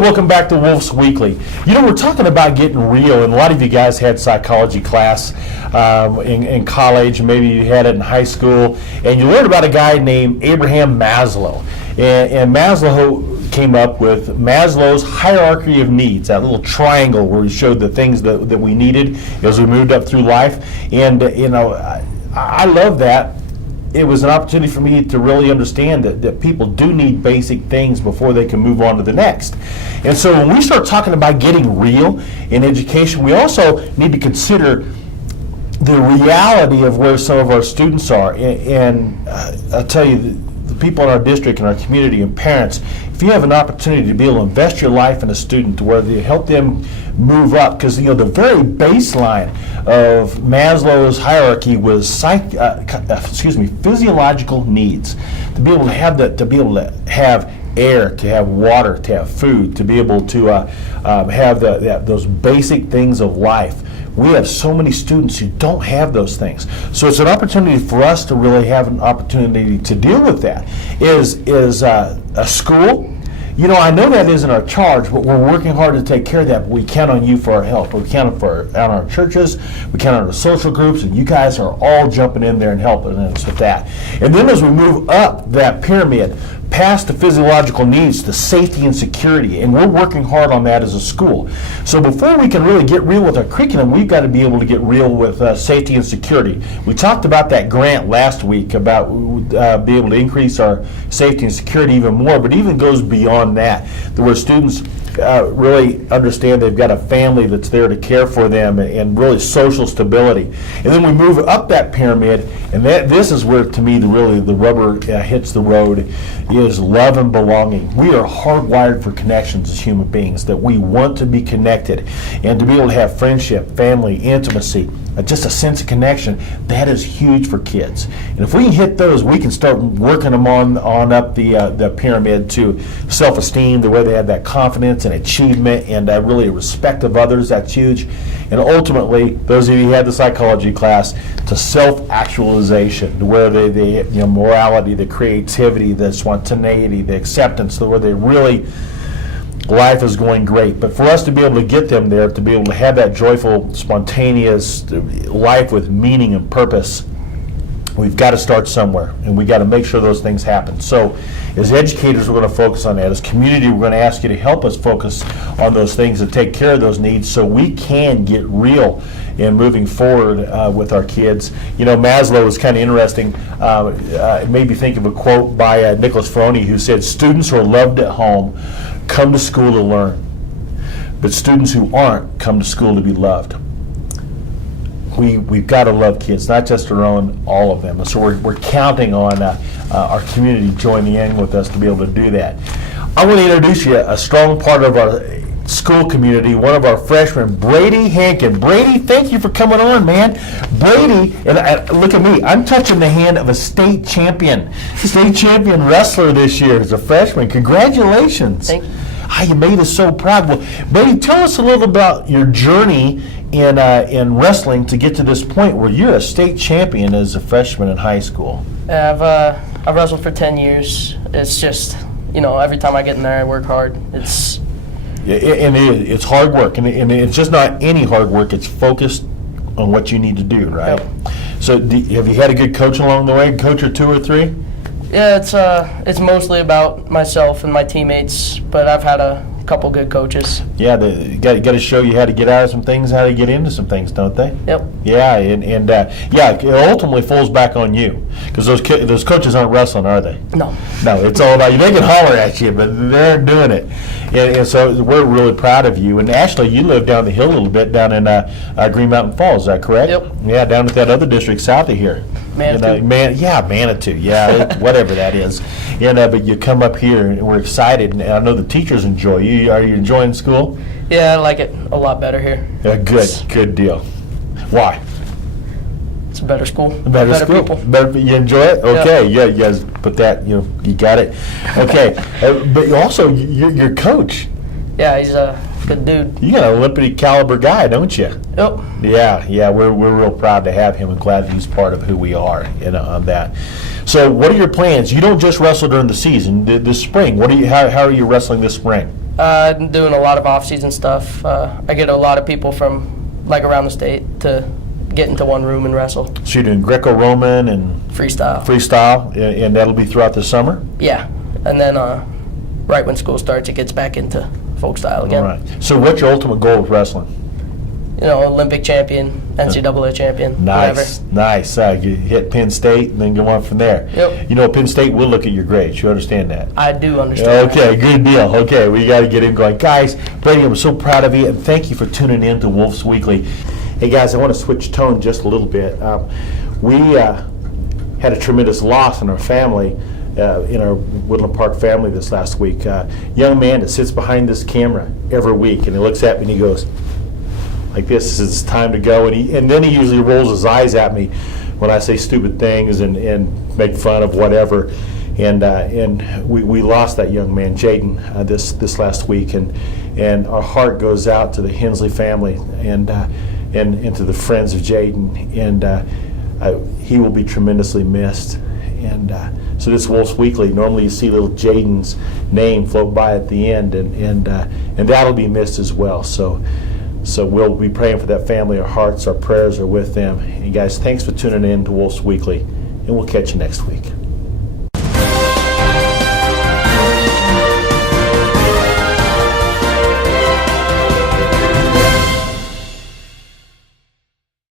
welcome back to Woolf Weekly. You know, we're talking about getting real, and a lot of you guys had psychology class in college, maybe you had it in high school, and you learned about a guy named Abraham Maslow. And Maslow came up with Maslow's hierarchy of needs, that little triangle where he showed the things that we needed as we moved up through life. And, I love that. It was an opportunity for me to really understand that people do need basic things before they can move on to the next. And so when we start talking about getting real in education, we also need to consider the reality of where some of our students are. And I'll tell you, the people in our district and our community and parents, if you have an opportunity to be able to invest your life in a student to where you help them move up, because the very baseline of Maslow's hierarchy was physiological needs. To be able to have that, to be able to have air, to have water, to have food, to be able to have those basic things of life. We have so many students who don't have those things. So it's an opportunity for us to really have an opportunity to deal with that. Is a school, I know that isn't our charge, but we're working hard to take care of that. But we count on you for our help. We count on our churches, we count on the social groups, and you guys are all jumping in there and helping us with that. And then as we move up that pyramid, past the physiological needs to safety and security, and we're working hard on that as a school. So before we can really get real with our curriculum, we've got to be able to get real with safety and security. We talked about that grant last week about being able to increase our safety and security even more, but it even goes beyond that, where students really understand they've got a family that's there to care for them, and really social stability. And then we move up that pyramid, and this is where, to me, the rubber hits the road, is love and belonging. We are hardwired for connections as human beings, that we want to be connected, and to be able to have friendship, family, intimacy, just a sense of connection. That is huge for kids. And if we can hit those, we can start working them on up the pyramid to self-esteem, the way they have that confidence and achievement and really respect of others. That's huge. And ultimately, those of you who had the psychology class, to self-actualization, to where they morality, the creativity, the spontaneity, the acceptance, where they really, life is going great. But for us to be able to get them there, to be able to have that joyful, spontaneous life with meaning and purpose, we've got to start somewhere, and we've got to make sure those things happen. So as educators, we're going to focus on that. As community, we're going to ask you to help us focus on those things and take care of those needs so we can get real in moving forward with our kids. Maslow was kind of interesting. It made me think of a quote by Nicholas Ferroni, who said, "Students who are loved at home come to school to learn, but students who aren't come to school to be loved." We've got to love kids, not just our own, all of them. So we're counting on our community joining in with us to be able to do that. I want to introduce you a strong part of our school community, one of our freshmen, Brady Hankin. Brady, thank you for coming on, man. Brady, and look at me, I'm touching the hand of a state champion wrestler this year as a freshman. Congratulations. Thank you. You made us so proud. Well, Brady, tell us a little about your journey in wrestling to get to this point where you're a state champion as a freshman in high school. I've wrestled for 10 years. It's just, every time I get in there, I work hard. It's hard work, and it's just not any hard work. It's focused on what you need to do, right? Yep. So have you had a good coach along the way, coach or two or three? Yeah, it's mostly about myself and my teammates, but I've had a couple good coaches. Yeah, you got to show you how to get out of some things, how to get into some things, don't they? Yep. Yeah, and it ultimately falls back on you, because those coaches aren't wrestling, are they? No. No, it's all about you. They can holler at you, but they're doing it. And so we're really proud of you. And Ashley, you live down the hill a little bit, down in Green Mountain Falls, is that correct? Yep. Yeah, down at that other district south of here. Manitou. Manitou. Yeah, whatever that is. But you come up here, and we're excited, and I know the teachers enjoy you. Are you enjoying school? Yeah, I like it a lot better here. Yeah, good deal. Why? It's a better school. Better school. People. Better, you enjoy it? Okay. Yeah. You guys put that. You got it. Okay. But also, your coach. Yeah, he's a good dude. You got an Olympic caliber guy, don't you? Yep. Yeah. We're real proud to have him and glad he's part of who we are. On that. So, what are your plans? You don't just wrestle during the season. This spring, how are you wrestling this spring? I'm doing a lot of off-season stuff. I get a lot of people from like around the state to get into one room and wrestle. So you're doing Greco-Roman and Freestyle. and that'll be throughout the summer? Yeah. And then right when school starts, it gets back into folk style again. All right. So what's your ultimate goal with wrestling? You know, Olympic champion, NCAA champion, Nice, whatever. nice. You hit Penn State and then go on from there. Yep. You know, Penn State will look at your grades. You understand that? I do understand. Okay, good deal. Okay, we got to get him going. Guys, Brady, I'm so proud of you, and thank you for tuning in to Wolf's Weekly. Hey, guys, I want to switch tone just a little bit. We had a tremendous loss in our family, in our Woodland Park family this last week. Young man that sits behind this camera every week, and he looks at me and he goes, like this, it's time to go, and then he usually rolls his eyes at me when I say stupid things and make fun of whatever, and we lost that young man, Jaden, this last week, and our heart goes out to the Hensley family and to the friends of Jaden, and he will be tremendously missed, and so this Wolf's Weekly, normally you see little Jaden's name float by at the end, and that'll be missed as well. So we'll be praying for that family. Our hearts, our prayers are with them. And guys, thanks for tuning in to Wolf's Weekly, and we'll catch you next week.